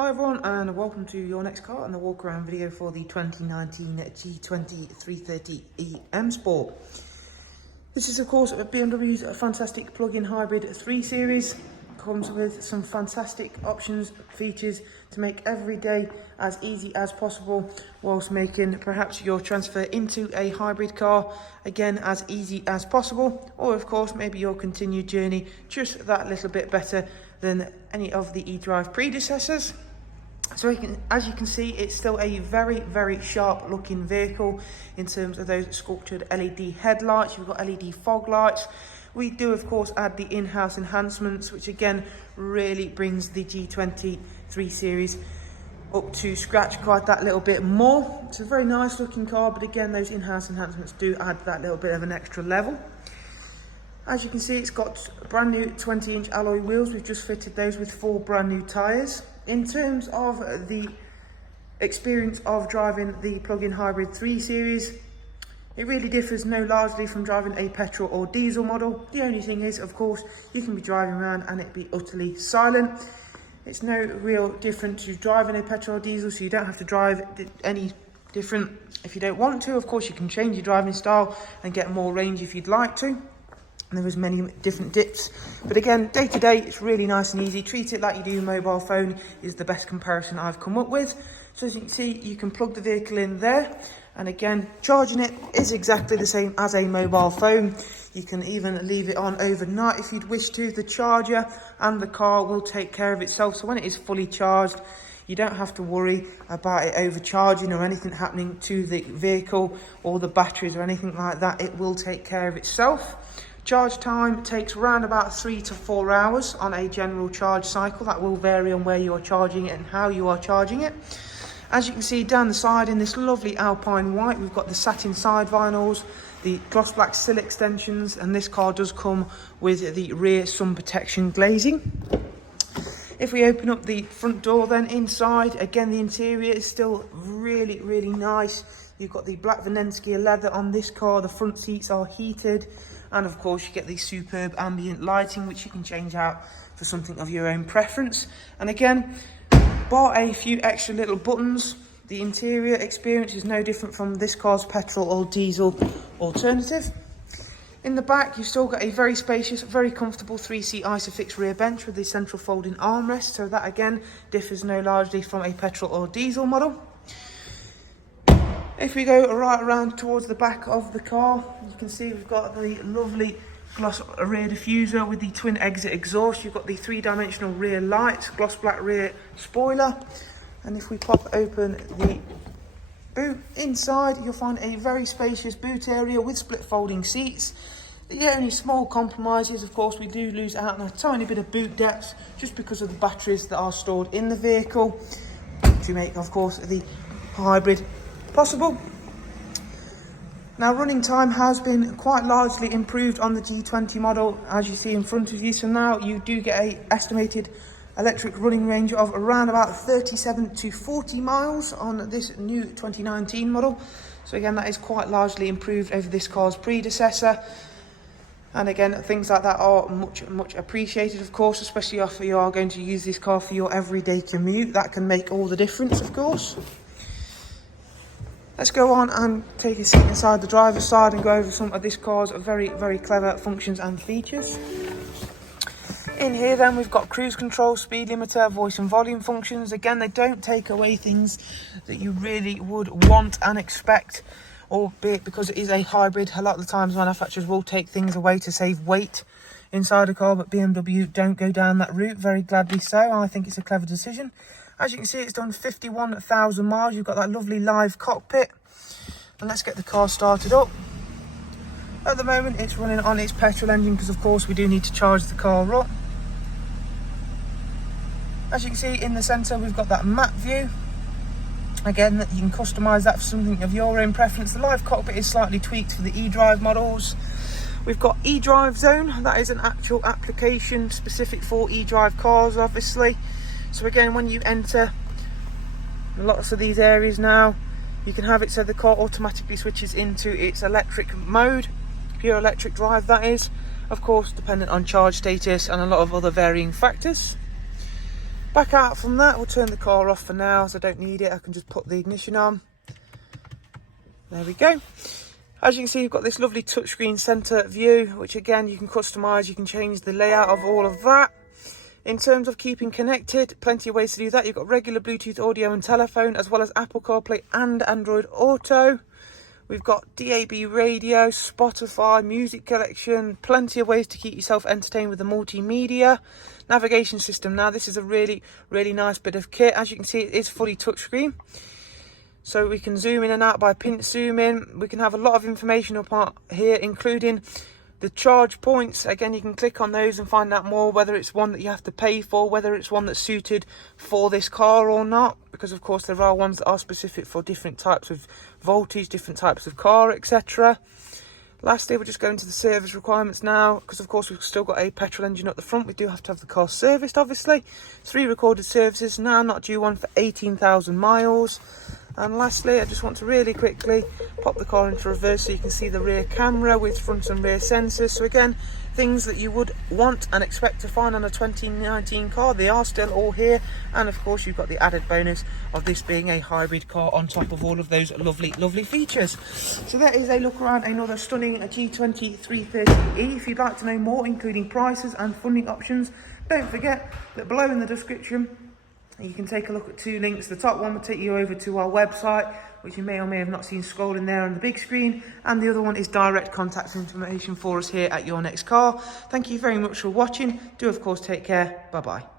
Hi everyone, and welcome to your next car and the walk around video for the 2019 G20 330e M Sport. This is of course BMW's fantastic plug-in hybrid 3 Series. Comes with some fantastic options, features to make every day as easy as possible, whilst making perhaps your transfer into a hybrid car again as easy as possible, or of course maybe your continued journey just that little bit better than any of the EDrive predecessors. So as you can see, it's still a very sharp looking vehicle in terms of those sculptured LED headlights. You've got LED fog lights. We do of course add the in-house enhancements, which again really brings the G20 3 Series up to scratch quite that little bit more. It's a very nice looking car, but again those in-house enhancements do add that little bit of an extra level. As you can see, it's got brand new 20-inch alloy wheels. We've just fitted those with 4 brand new tyres. In terms of the experience of driving the plug-in hybrid 3 Series, it really differs no largely from driving a petrol or diesel model. The only thing is, of course, you can be driving around and it be utterly silent. It's no real different to driving a petrol or diesel, so you don't have to drive any different if you don't want to. Of course, you can change your driving style and get more range if you'd like to. And there is many different dips, but again, day to day, it's really nice and easy. Treat it like you do your mobile phone is the best comparison I've come up with. So as you can see, you can plug the vehicle in there, and again, charging it is exactly the same as a mobile phone. You can even leave it on overnight if you'd wish to. The charger and the car will take care of itself. So when it is fully charged, you don't have to worry about it overcharging or anything happening to the vehicle or the batteries or anything like that. It will take care of itself. Charge time takes around about 3 to 4 hours on a general charge cycle. That will vary on where you are charging it and how you are charging it. As you can see down the side in this lovely Alpine white, we've got the satin side vinyls, the gloss black sill extensions, and this car does come with the rear sun protection glazing. If we open up the front door then inside, again the interior is still really nice. You've got the black Venenskia leather on this car, the front seats are heated, and of course you get the superb ambient lighting, which you can change out for something of your own preference. And again, bar a few extra little buttons, the interior experience is no different from this car's petrol or diesel alternative. In the back, you've still got a very spacious, very comfortable 3-seat Isofix rear bench with the central folding armrest, so that again differs no largely from a petrol or diesel model. If we go right around towards the back of the car, you can see we've got the lovely gloss rear diffuser with the twin exit exhaust. You've got the 3-dimensional rear lights, gloss black rear spoiler. And if we pop open the boot inside, you'll find a very spacious boot area with split folding seats. The only small compromise is, of course, we do lose out on a tiny bit of boot depth just because of the batteries that are stored in the vehicle to make, of course, the hybrid possible. Now, running time has been quite largely improved on the G20 model, as you see in front of you. So now you do get an estimated electric running range of around about 37 to 40 miles on this new 2019 model. So again, that is quite largely improved over this car's predecessor. And again, things like that are much appreciated, of course, especially if you are going to use this car for your everyday commute. That can make all the difference, of course. Let's go on and take a seat inside the driver's side and go over some of this car's very clever functions and features. In here then, we've got cruise control, speed limiter, voice and volume functions. Again, they don't take away things that you really would want and expect, albeit because it is a hybrid. A lot of the times manufacturers will take things away to save weight inside a car, but BMW don't go down that route, very gladly so, and I think it's a clever decision. As you can see, it's done 51,000 miles. You've got that lovely live cockpit. And let's get the car started up. At the moment, it's running on its petrol engine because, of course, we do need to charge the car up. As you can see in the centre, we've got that map view. Again, that you can customise that for something of your own preference. The live cockpit is slightly tweaked for the EDrive models. We've got EDrive Zone. That is an actual application specific for EDrive cars, obviously. So again, when you enter lots of these areas now, you can have it so the car automatically switches into its electric mode, pure electric drive that is, of course dependent on charge status and a lot of other varying factors. Back out from that, we'll turn the car off for now, as I don't need it. I can just put the ignition on. There we go. As you can see, you've got this lovely touchscreen centre view, which again, you can customise, you can change the layout of all of that. In terms of keeping connected, plenty of ways to do that. You've got regular Bluetooth audio and telephone, as well as Apple CarPlay and Android Auto. We've got DAB radio, Spotify, music collection, plenty of ways to keep yourself entertained with the multimedia. Navigation system. Now, this is a really, really nice bit of kit. As you can see, it is fully touchscreen. So we can zoom in and out by pinch zoom in. We can have a lot of information up here, including the charge points. Again, you can click on those and find out more, whether it's one that you have to pay for, whether it's one that's suited for this car or not, because of course there are ones that are specific for different types of voltage, different types of car, etc. Lastly, we're just going to the service requirements now, because of course we've still got a petrol engine at the front. We do have to have the car serviced, obviously. 3 recorded services, now not due one for 18,000 miles. And lastly, I just want to really quickly pop the car into reverse so you can see the rear camera with front and rear sensors. So again, things that you would want and expect to find on a 2019 car, they are still all here. And of course, you've got the added bonus of this being a hybrid car on top of all of those lovely, lovely features. So that is a look around another stunning G20 330e. If you'd like to know more, including prices and funding options, don't forget that below in the description, you can take a look at 2 links. The top one will take you over to our website, which you may or may have not seen scrolling there on the big screen. And the other one is direct contact information for us here at Your Next Car. Thank you very much for watching. Do, of course, take care. Bye-bye.